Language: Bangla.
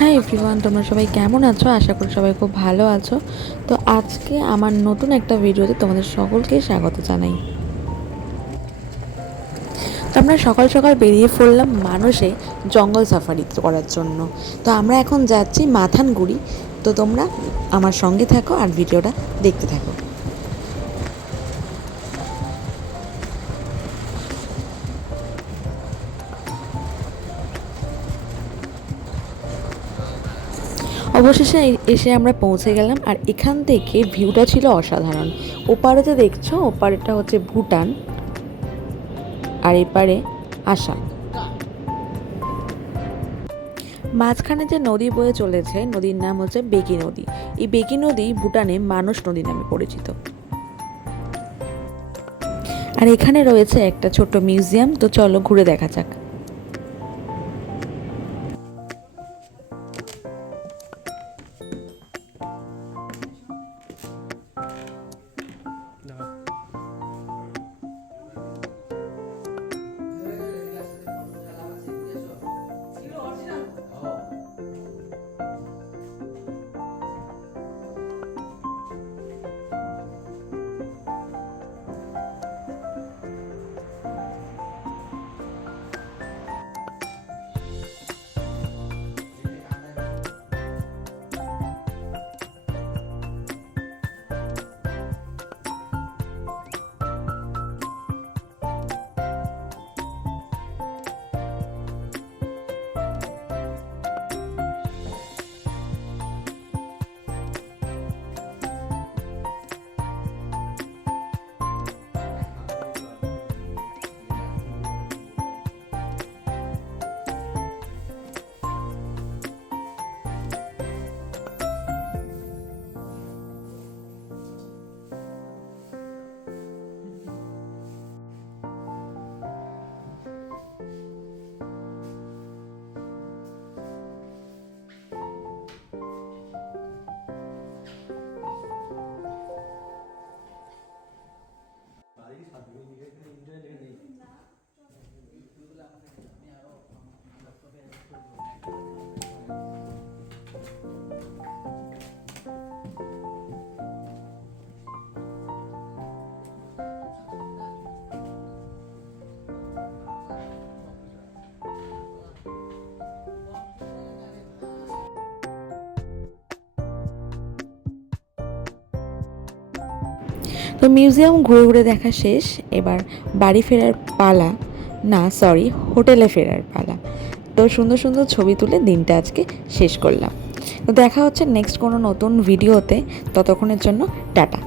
হাই এভরিওয়ান, তোমরা সবাই কেমন আছো? আশা করি সবাই খুব ভালো আছো। তো আজকে আমার নতুন একটা ভিডিওতে তোমাদের সকলকে স্বাগত জানাই। তো আমরা সকাল সকাল বেরিয়ে পড়লাম মানুষে জঙ্গল সাফারি করার জন্য। তো আমরা এখন যাচ্ছি মাথানগুড়ি। তো তোমরা আমার সঙ্গে থাকো আর ভিডিওটা দেখতে থাকো। অবশেষে এসে আমরা পৌঁছে গেলাম আর এখান থেকে ভিউটা ছিল অসাধারণ। ওপারেতে দেখছ, ওপারেটা হচ্ছে ভুটান আর এপারে আসাম। মাঝখানে যে নদী বয়ে চলেছে, নদীর নাম হচ্ছে বেকি নদী। এই বেকি নদী ভুটানে মানুষ নদী নামে পরিচিত। আর এখানে রয়েছে একটা ছোট্ট মিউজিয়াম, তো চলো ঘুরে দেখা যাক। তো মিউজিয়াম ঘুরে ঘুরে দেখা শেষ, এবার বাড়ি ফেরার পালা। না সরি হোটেলে ফেরার পালা। তো সুন্দর সুন্দর ছবি তুলে দিনটা আজকে শেষ করলাম। তো দেখা হচ্ছে নেক্সট কোনো নতুন ভিডিওতে ততক্ষণের জন্য টাটা।